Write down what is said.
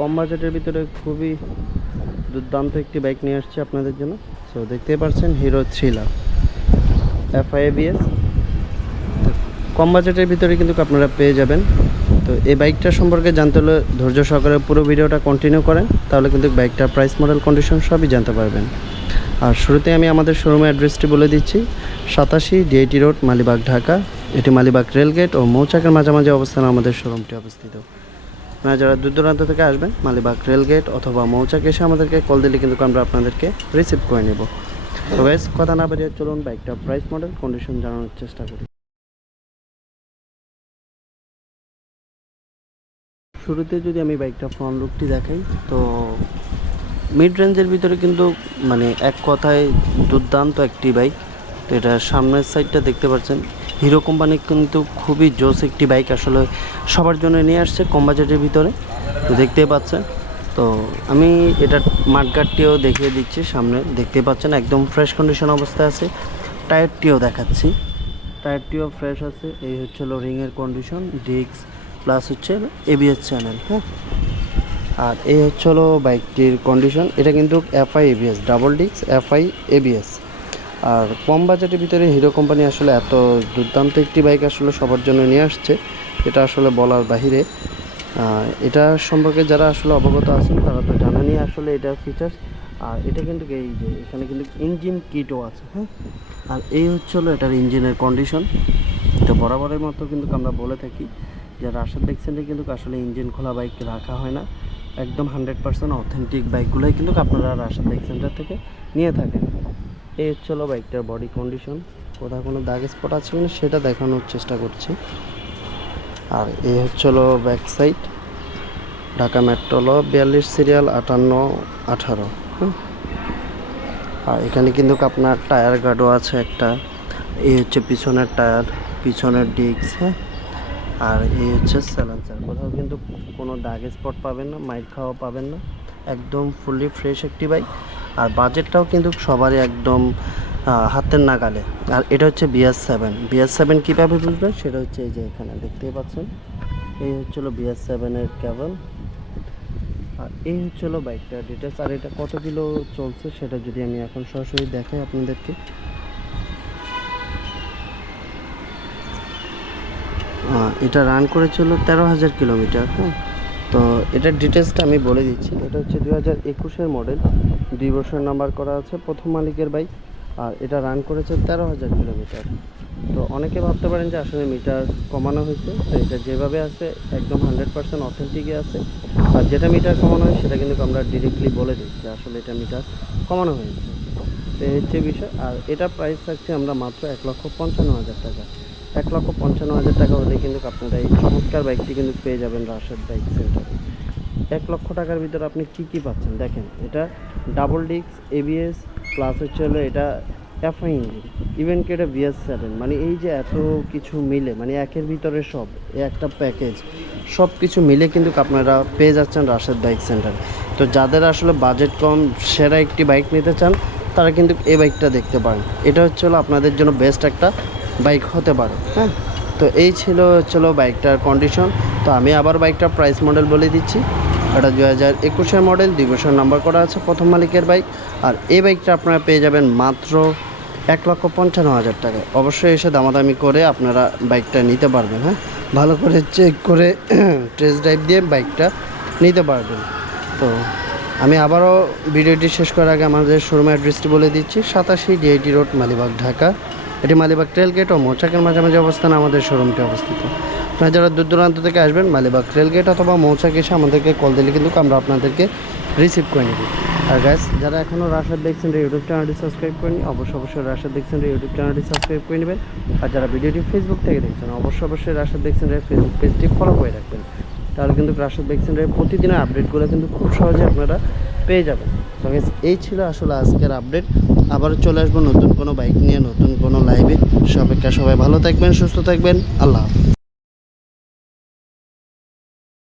কম বাজেটের ভিতরে খুবই দুর্দান্ত একটি বাইক নিয়ে আসছে আপনাদের জন্য। সো দেখতেই পাচ্ছেন হিরো থ্রিলার এফআই এবিএস। কম বাজেটের ভিতরে কিন্তু আপনারা পেয়ে যাবেন। তো এই বাইকটা সম্পর্কে জানতে হলে ধৈর্য সহকারে পুরো ভিডিওটা কন্টিনিউ করেন, তাহলে কিন্তু বাইকটার প্রাইস, মডেল, কন্ডিশন সবই জানতে পারবেন। আর শুরুতে আমি আমাদের শোরুমের অ্যাড্রেসটি বলে দিচ্ছি। 87 ডিআইটি রোড, মালিবাগ, ঢাকা। এটি মালিবাগ রেলগেট ও মৌচাকের মাঝামাঝি অবস্থানে আমাদের শোরুমটি অবস্থিত। আপনারা যারা দূর দূরান্ত থেকে আসবেন, মালিবাগ রেলগেট অথবা মৌচাক এসে আমাদেরকে কল দিলে কিন্তু আমরা আপনাদেরকে রিসিভ করে নেব। তো গাইস, কথা না বাড়িয়ে চলুন বাইকটা প্রাইস, মডেল, কন্ডিশন জানানোর চেষ্টা করি। শুরুতে যদি আমি বাইকটা ফ্রন্ট লুকটি দেখাই, তো মিড রেঞ্জের ভিতরে কিন্তু মানে এক কথায় দুর্দান্ত একটি বাইক। তো এটা সামনের সাইডটা দেখতে পাচ্ছেন, হিরো কোম্পানি কিন্তু খুবই জোস একটি বাইক, আসলে সবার জন্য নিয়ে আসছে কম বাজেটের ভিতরে। তো দেখতেই পাচ্ছেন, তো আমি এটার মাঠগার্ডটিও দেখিয়ে দিচ্ছি। সামনে দেখতেই পাচ্ছেন একদম ফ্রেশ কন্ডিশন অবস্থায় আছে। টায়ারটিও দেখাচ্ছি, টায়ারটিও ফ্রেশ আছে। এই হচ্ছে রিংয়ের কন্ডিশন, ডিস্ক প্লাস হচ্ছে এবিএস চ্যানেল। হ্যাঁ, আর এই হচ্ছে বাইকটির কন্ডিশন। এটা কিন্তু FI ABS, double disc FI ABS. আর কম বাজেটের ভিতরে হিরো কোম্পানি আসলে এত দুর্দান্ত একটি বাইক আসলে সবার জন্য নিয়ে আসছে, এটা আসলে বলার বাহিরে। এটা সম্পর্কে যারা আসলে অবগত আছেন তারা তো জানেনই আসলে এটার ফিচার্স। আর এটা কিন্তু এই যে এখানে কিন্তু ইঞ্জিন কিটও আছে। হ্যাঁ, আর এই হচ্ছে এটার ইঞ্জিনের কন্ডিশন। তো বরাবরের মতো কিন্তু আমরা বলে থাকি যে রাশেদ বাইক সেন্টারে কিন্তু আসলে ইঞ্জিন খোলা বাইক রাখা হয় না। একদম 100% অথেন্টিক বাইকগুলোই কিন্তু আপনারা রাশেদ বাইক সেন্টার থেকে নিয়ে থাকেন। এই হচ্ছে বাইকটার বডি কন্ডিশন, কোথাও কোনো দাগ স্পট আছে কিনা সেটা দেখানোর চেষ্টা করছি। আর এই হচ্ছে back side, Dhaka metro 42 serial 5818। আর এখানে কিন্তু আপনার টায়ার গার্ডও আছে একটা। এই হচ্ছে পিছনের টায়ার, পিছনের ডিস্ক। হ্যাঁ, আর এই হচ্ছে সাইলেন্সার, কোথাও কিন্তু কোনো দাগ স্পট পাবেন না, মাইর খাওয়া পাবেন না। একদম ফুললি ফ্রেশ একটি বাইক। আর বাজেটটাও কিন্তু সবারই একদম হাতের নাগালে। আর এটা হচ্ছে BS7 কীভাবে বুঝবেন সেটা হচ্ছে এই যে এখানে দেখতেই পাচ্ছেন, এই হচ্ছে BS7-এর কেবল। আর এই হচ্ছে বাইকটার ডিটেলস। আর এটা কত কিলো চলছে সেটা যদি আমি এখন সরাসরি দেখাই আপনাদেরকে। এটা রান করেছিল 13,000 কিলোমিটার। হ্যাঁ, তো এটার ডিটেলসটা আমি বলে দিচ্ছি। এটা হচ্ছে 2021-এর মডেল, 2 বছর নাম্বার করা আছে, প্রথম মালিকের বাইক। আর এটা রান করেছে 13,000 কিলোমিটার। তো অনেকে ভাবতে পারেন যে আসলে মিটার কমানো হয়েছে, তো এটা যেভাবে আছে একদম 100% অথেন্টিকই আছে। আর যেটা মিটার কমানো হয় সেটা কিন্তু আমরা ডিরেক্টলি বলে দিই যে আসলে এটা মিটার কমানো হয়েছে। তো এই হচ্ছে বিষয়। আর এটা প্রাইস থাকছে আমরা মাত্র 1,55,000 টাকা। 1,55,000 টাকা হলে কিন্তু আপনারা এই চমৎকার বাইকটি কিন্তু পেয়ে যাবেন রাশেদ বাইক সেন্টারে। 1 লক্ষ টাকার ভিতরে আপনি কী পাচ্ছেন দেখেন। এটা ডাবল ডিস্ক এবিএস প্লাস হচ্ছে এটা এফআই ইঞ্জিন, ইভেন কি এটা BS7। মানে এই যে এত কিছু মিলে, মানে একের ভিতরে সব, একটা প্যাকেজ, সব কিছু মিলে কিন্তু আপনারা পেয়ে যাচ্ছেন রাশেদ বাইক সেন্টার। তো যাদের আসলে বাজেট কম, সেরা একটি বাইক নিতে চান, তারা কিন্তু এই বাইকটা দেখতে পারেন। এটা হচ্ছে আপনাদের জন্য বেস্ট একটা বাইক হতে পারে। হ্যাঁ, তো এই ছিল বাইকটার কন্ডিশন। তো আমি আবার বাইকটার প্রাইস, মডেল বলে দিচ্ছি। এটা 2021-এর মডেল, 2 বছর নাম্বার করা আছে, প্রথম মালিকের বাইক। আর এই বাইকটা আপনারা পেয়ে যাবেন মাত্র 1,55,000 টাকায়। অবশ্যই এসে দামাদামি করে আপনারা বাইকটা নিতে পারবেন। হ্যাঁ, ভালো করে চেক করে টেস্ট ড্রাইভ দিয়ে বাইকটা নিতে পারবেন। তো আমি আবারও ভিডিওটি শেষ করার আগে আমাদের শোরুমের অ্যাড্রেসটি বলে দিচ্ছি। 87 ডিআইটি রোড, মালিবাগ, ঢাকা। এটি মালিবাগ রেলগেট ও মৌচাকের মাঝামাঝি অবস্থানে আমাদের শোরুমটি অবস্থিত। আপনারা যারা দূর দূরান্ত থেকে আসবেন, মালিবাগ রেলগেট অথবা মৌচাক এসে আমাদেরকে কল দিলে কিন্তু আমরা আপনাদেরকে রিসিভ করে নেব। আর গাইস, যারা এখনও রাশেদ বাইক সেন্টার ইউটিউব চ্যানেলটি সাবস্ক্রাইব করেনি, অবশ্যই রাশেদ বাইক সেন্টার ইউটিউব চ্যানেলটি সাবস্ক্রাইব করে নেবেন। আর যারা ভিডিওটি ফেসবুক থেকে দেখছেন, অবশ্যই রাশেদ বাইক সেন্টারের ফেসবুক পেজটি ফলো করে রাখবেন। তাহলে কিন্তু রাশেদ বাইক সেন্টারের প্রতিদিনের আপডেটগুলো কিন্তু খুব সহজে আপনারা পেয়ে যাবেন। তো গাইস, এই ছিল আসলে আজকের আপডেট। আবার চলে আসবো নতুন কোনো বাইক নিয়ে, নতুন কোনো লাইভে। সবাই ভালো থাকবেন, সুস্থ থাকবেন। আল্লাহ হাফেজ।